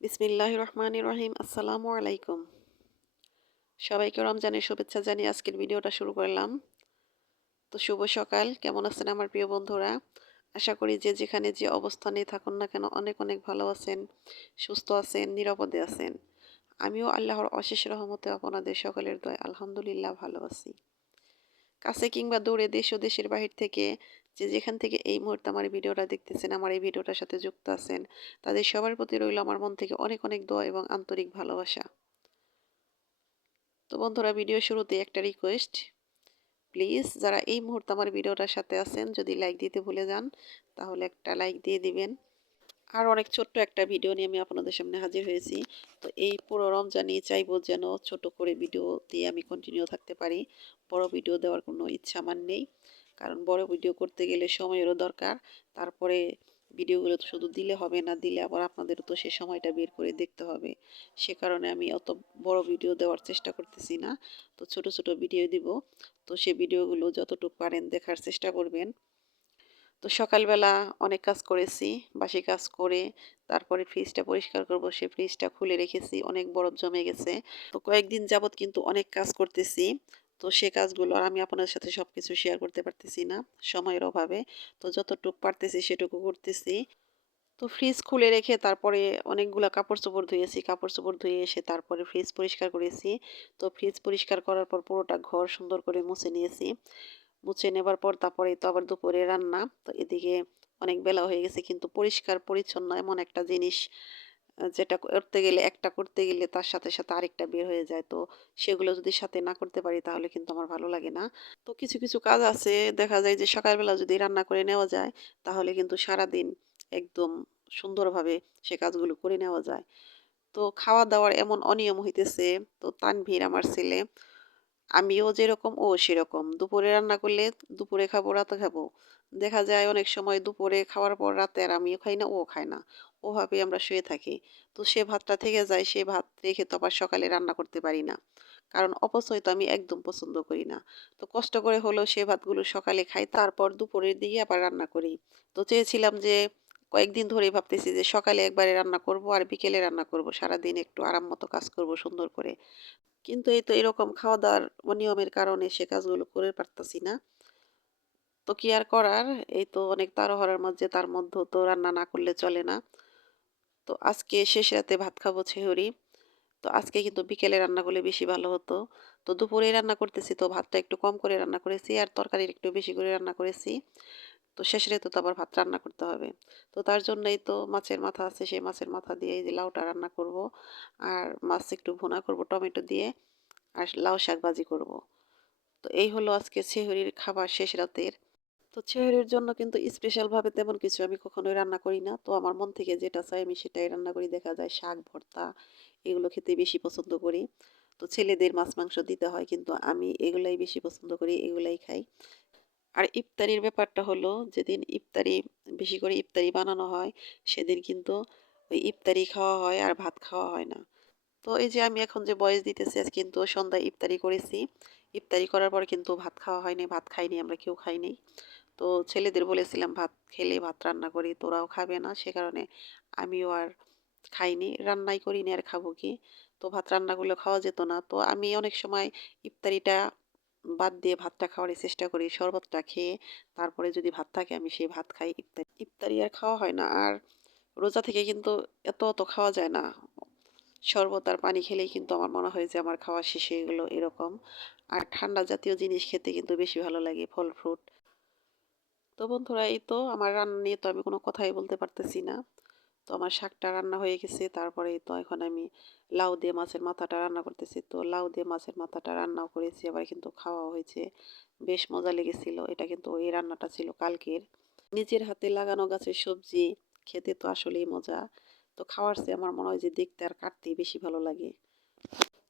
বিসমিল্লাহির রহমানির রহিম। আসসালামু আলাইকুম। সবাইকে রমজানের শুভেচ্ছা জানিয়ে আজকের ভিডিওটা শুরু করলাম। তো শুভ সকাল। কেমন আছেন আমার প্রিয় বন্ধুরা? আশা করি যে যেখানে যে অবস্থানে থাকুন না কেন অনেক অনেক ভালো আছেন, সুস্থ আছেন, নিরাপদে আছেন। আমিও আল্লাহর অশেষ রহমতে আপনাদের সকলের দয়ায় আলহামদুলিল্লাহ ভালো আছি। কাছে কিংবা দূরে দেশ ও দেশের বাহির থেকে যে যেখান থেকে এই মুহূর্তে আমার এই ভিডিওটা দেখতেছেন, আমার এই ভিডিওটার সাথে যুক্ত আছেন, তাদের সবার প্রতি রইল আমার মন থেকে অনেক অনেক দোয়া এবং আন্তরিক ভালোবাসা। তো বন্ধুরা, ভিডিও শুরুতে একটা রিকোয়েস্ট, প্লিজ যারা এই মুহূর্তে আমার ভিডিওটার সাথে আছেন যদি লাইক দিতে ভুলে যান তাহলে একটা লাইক দিয়ে দিবেন। আর অনেক ছোট্ট একটা ভিডিও নিয়ে আমি আপনাদের সামনে হাজির হয়েছি। তো এই পুরো রমজানই চাইবো যেন ছোট করে ভিডিও দিয়ে আমি কন্টিনিউ থাকতে পারি। বড় ভিডিও দেওয়ার কোনো ইচ্ছা আমার নেই, কারণ বড় ভিডিও করতে গেলে সময়েরও দরকার। তারপরে ভিডিওগুলো তো শুধু দিলে হবে না, দিলে আবার আপনাদেরও তো সে সময়টা বের করে দেখতে হবে। সে কারণে আমি অত বড় ভিডিও দেওয়ার চেষ্টা করতেছি না। তো ছোট ছোট ভিডিও দিব। তো সেই ভিডিওগুলো যতটুকু পারেন দেখার চেষ্টা করবেন। তো সকালবেলা অনেক কাজ করেছি, বাসি কাজ করে তারপরে ফ্রিজটা পরিষ্কার করব, সেই ফ্রিজটা খুলে রেখেছি, অনেক বরফ জমে গেছে। তো কয়েকদিন যাবৎ কিন্তু অনেক কাজ করতেছি। তো সে কাজগুলো আর আমি আপনাদের সাথে সবকিছু শেয়ার করতে পারতেছি না সময়ের অভাবে। তো যতটুকু পারতেছি সেটুকু করতেছি। তো ফ্রিজ খুলে রেখে তারপরে অনেকগুলা কাপড়-চোপড় ধুয়েছি। কাপড়-চোপড় ধুয়ে এসে তারপরে ফ্রিজ পরিষ্কার করেছি। তো ফ্রিজ পরিষ্কার করার পর পুরোটা ঘর সুন্দর করে মুছে নিয়েছি। মুছে নেবার পর তারপরে তো আবার দুপুরে রান্না। তো এদিকে অনেক বেলা হয়ে গেছে, কিন্তু পরিষ্কার পরিচ্ছন্ন এমন একটা জিনিস যেটা করতে গেলে একটা করতে গেলে তার সাথে সাথে আরেকটা বের হয়ে যায়। তো সেগুলো যদি সাথে না করতে পারি তাহলে কিন্তু আমার ভালো লাগে না। তো কিছু কিছু কাজ আছে, দেখা যায় যে সকালবেলা যদি রান্না করে নেওয়া যায় তাহলে কিন্তু সারাদিন একদম সুন্দরভাবে সে কাজগুলো করে নেওয়া যায়। তো খাওয়া দাওয়ার এমন অনিয়ম হইতেছে। তো তানভীর আমার ছেলে, আমিও যেরকম ও সেরকম। দুপুরে রান্না করলে দুপুরে খাবো, রাতে খাবো। দেখা যায় অনেক সময় দুপুরে খাওয়ার পর রাতে আর আমিও খাই না, ও খায় না। ওভাবেই আমরা শুয়ে থাকি। তো সে ভাতটা থেকে যায়, সে ভাত রেখে তো আবার সকালে রান্না করতে পারি না। কারণ অপচয় তো আমি একদম পছন্দ করি না। তো কষ্ট করে হলেও সে ভাতগুলো সকালে খাই, তারপর দুপুরের দিকে আবার রান্না করি। তো চেয়েছিলাম যে কয়েকদিন ধরেই ভাবতেছি যে সকালে একবারে রান্না করব আর বিকেলে রান্না করব। সারাদিন একটু আরাম মতো কাজ করব সুন্দর করে। কিন্তু এই তো এরকম খাওয়া-দাওয়ার অনিয়মের কারণে সে কাজগুলো করে পারতাছি না। তো কি আর করার? এই তো অনেক তাড়াহুড়োর মাঝে, তার মধ্যেও তো রান্না না করলে চলে না। তো আজকে শেষ রাতে ভাত খাবো ছেহরি। তো আজকে কিন্তু বিকেলে রান্না করলে বেশি ভালো হতো। তো দুপুরেই রান্না করতেছি, তো ভাতটা একটু কম করে রান্না করেছি আর তরকারি একটু বেশি করে রান্না করেছি। তো শেষ রাতে তো আবার ভাত রান্না করতে হবে। তো তার জন্যই তো মাছের মাথা আছে, সেই মাছের মাথা দিয়ে এই যে লাউটা রান্না করব। আর মাছ একটু ভুনা করব টমেটো দিয়ে, আর লাউ শাক ভাজি করব। তো এই হলো আজকে সেহরির খাবার শেষ রাতের। তো সেহরির জন্য কিন্তু স্পেশাল ভাবে তেমন কিছু আমি কখনোই রান্না করি না। তো আমার মন থেকে যেটা চাই আমি সেটাই রান্না করি। দেখা যায় শাক ভর্তা এগুলো খেতে বেশি পছন্দ করি। তো ছেলেদের মাছ মাংস দিতে হয়, কিন্তু আমি এগুলাই বেশি পছন্দ করি, এগুলাই খাই। আর ইফতারির ব্যাপারটা হলো, যেদিন ইফতারি বেশি করে ইফতারি বানানো হয় সেদিন কিন্তু ওই ইফতারি খাওয়া হয় আর ভাত খাওয়া হয় না। তো এই যে আমি এখন যে ভয়েস দিতেছি, আজ কিন্তু সন্ধ্যায় ইফতারি করেছি। ইফতারি করার পর কিন্তু ভাত খাওয়া হয়নি, ভাত খাইনি, আমরা কেউ খাইনি। তো ছেলেদের বলেছিলাম ভাত খেলে ভাত রান্না করি, তোরাও খাবে না, সে কারণে আমিও আর খাইনি, রান্নাই করিনি, আর খাবো কি। তো ভাত রান্না করলে খাওয়া যেত না। তো আমি অনেক সময় ইফতারিটা বাদ দিয়ে ভাতটা খাওয়ারই চেষ্টা করি, শরবতটা খেয়ে তারপরে যদি ভাত থাকে আমি সেই ভাত খাই। ইফতারি ইফতারি আর খাওয়া হয় না। আর রোজা থেকে কিন্তু এত অত খাওয়া যায় না। শরবত আর পানি খেলেই কিন্তু আমার মনে হয় যে আমার খাওয়া শেষ হয়ে গেল এরকম। আর ঠান্ডা জাতীয় জিনিস খেতে কিন্তু বেশি ভালো লাগে, ফল ফ্রুট। তো বন্ধুরা, এই তো আমার রান্না নিয়ে তো আমি কোনো কথাই বলতে পারতেছি না। তো আমার শাকটা রান্না হয়ে গেছে, তারপরে তো এখন আমি লাউ দিয়ে মাছের মাথাটা রান্না করতেছি। তো লাউ দিয়ে মাছের মাথাটা রান্নাও করেছি, আবার কিন্তু খাওয়াও হয়েছে। বেশ মজা লেগেছিল। এটা কিন্তু এই রান্নাটা ছিল কালকের। নিজের হাতে লাগানো গাছের সবজি খেতে তো আসলেই মজা। তো খাওয়ার চেয়ে আমার মনে হয় যে দেখতে আর কাটতেই বেশি ভালো লাগে।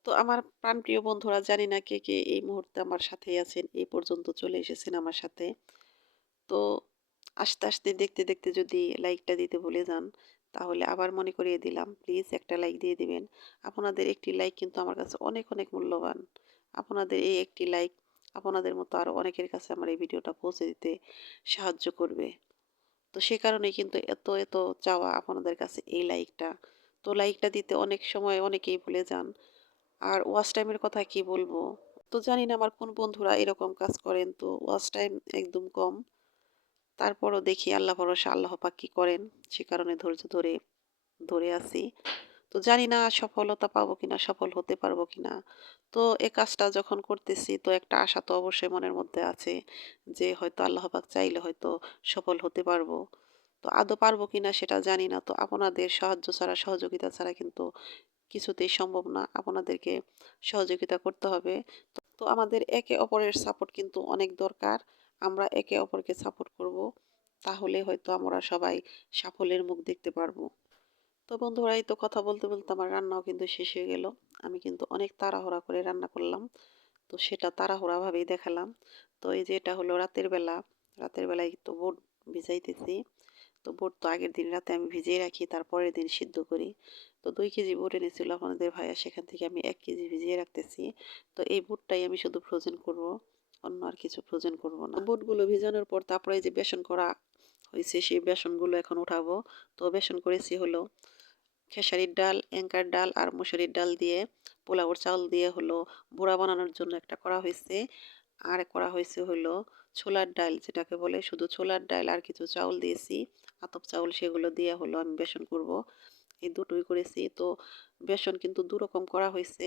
তো আমার প্রাণপ্রিয় বন্ধুরা, জানি না কে কে এই মুহূর্তে আমার সাথেই আছেন, এই পর্যন্ত চলে এসেছেন আমার সাথে। তো আস্তে আস্তে দেখতে দেখতে যদি লাইকটা দিতে ভুলে যান তাহলে আবার মনে করিয়ে দিলাম, প্লিজ একটা লাইক দিয়ে দিবেন। আপনাদের একটি লাইক কিন্তু আমার কাছে অনেক অনেক মূল্যবান। আপনাদের এই একটি লাইক আপনাদের মতো আরও অনেকের কাছে আমার এই ভিডিওটা পৌঁছে দিতে সাহায্য করবে। তো সে কারণেই কিন্তু এত এত চাওয়া আপনাদের কাছে এই লাইকটা। তো লাইকটা দিতে অনেক সময় অনেকেই ভুলে যান। আর ওয়াচ টাইমের কথা কি বলবো? তো জানি না আমার কোন বন্ধুরা এরকম কাজ করেন। তো ওয়াচ টাইম একদম কম। তারপরও দেখি আল্লাহ ভরসা, আল্লাহ পাক কি করেন। সে কারণে ধৈর্য ধরে ধরে আছি। তো জানি না সফলতা পাবো কিনা, সফল হতে পারবো কিনা। তো এই কাজটা যখন করতেছি তো একটা আশা তো অবশ্যই মনের মধ্যে আছে যে হয়তো আল্লাহ পাক চাইলে হয়তো সফল হতে পারবো। তো আদৌ পারবো কিনা সেটা জানি না। তো আপনাদের সাহায্য ছাড়া, সহযোগিতা ছাড়া কিন্তু কিছুতেই সম্ভব না। আপনাদেরকে সহযোগিতা করতে হবে। তো আমাদের একে অপরের সাপোর্ট কিন্তু অনেক দরকার। আমরা একে অপরকে সাপোর্ট করব। তাহলে হয়তো আমরা সবাই সাফল্যের মুখ দেখতে পারবো। তো বন্ধুরা এই তো কথা বলতে বলতে আমার রান্নাও কিন্তু শেষ হয়ে গেল। আমি কিন্তু অনেক তাড়াহুড়া করে রান্না করলাম। তো সেটা তাড়াহুড়াভাবেই দেখালাম। তো এই যে এটা হলো রাতের বেলা। রাতের বেলায় তো বুট ভিজাইতেছি। তো বুট তো আগের দিন রাতে আমি ভিজিয়ে রাখি, তারপরের দিন সিদ্ধ করি। তো ২ কেজি বুট এনেছিল আপনাদের ভাইয়া, সেখান থেকে আমি ১ কেজি ভিজিয়ে রাখতেছি। তো এই বুটটাই আমি শুধু ফ্রোজেন করব। অন্য আর কিছু ফ্রোজেন করব না। বুটগুলো ভিজানোর পর তারপরে এই যে বেসন করা হয়েছে সেই বেসনগুলো এখন উঠাবো। তো বেসন করেছি হলো খেসারির ডাল, এঙ্কার ডাল আর মসুরির ডাল দিয়ে, পোলাওর চাউল দিয়ে হলো বড়া বানানোর জন্য একটা করা হয়েছে। আর করা হয়েছে হলো ছোলার ডাল, যেটাকে বলে শুধু ছোলার ডাল আর কিছু চাউল দিয়েছি, আতপ চাউল, সেগুলো দিয়ে হলো আমি বেসন করব। এই দুটোই করেছি। তো বেসন কিন্তু দুরকম করা হয়েছে,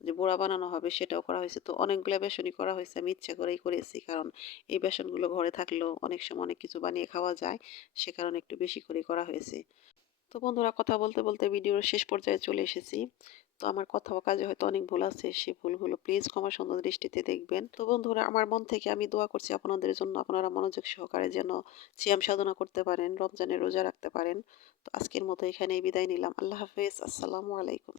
যে বড়া বানানো হবে সেটাও করা হয়েছে। তো অনেকগুলো বেসনই করা হয়েছে, আমি ইচ্ছা করেই করেছি, কারণ এই বেসনগুলো ঘরে থাকলেও অনেক সময় অনেক কিছু বানিয়ে খাওয়া যায়, সে কারণে একটু বেশি করে করা হয়েছে। তো বন্ধুরা কথা বলতে বলতে ভিডিওর শেষ পর্যায়ে চলে এসেছি। তো আমার কথা ও কাজে হয়তো অনেক ভুল আছে, সেই ভুলগুলো প্লিজ ক্ষমা সুন্দর দৃষ্টিতে দেখবেন। তো বন্ধুরা আমার মন থেকে আমি দোয়া করছি আপনাদের জন্য, আপনারা মনোযোগ সহকারে যেন সিয়াম সাধনা করতে পারেন, রমজানের রোজা রাখতে পারেন। তো আজকের মতো এখানেই বিদায় নিলাম। আল্লাহ হাফেজ, আসসালামু আলাইকুম।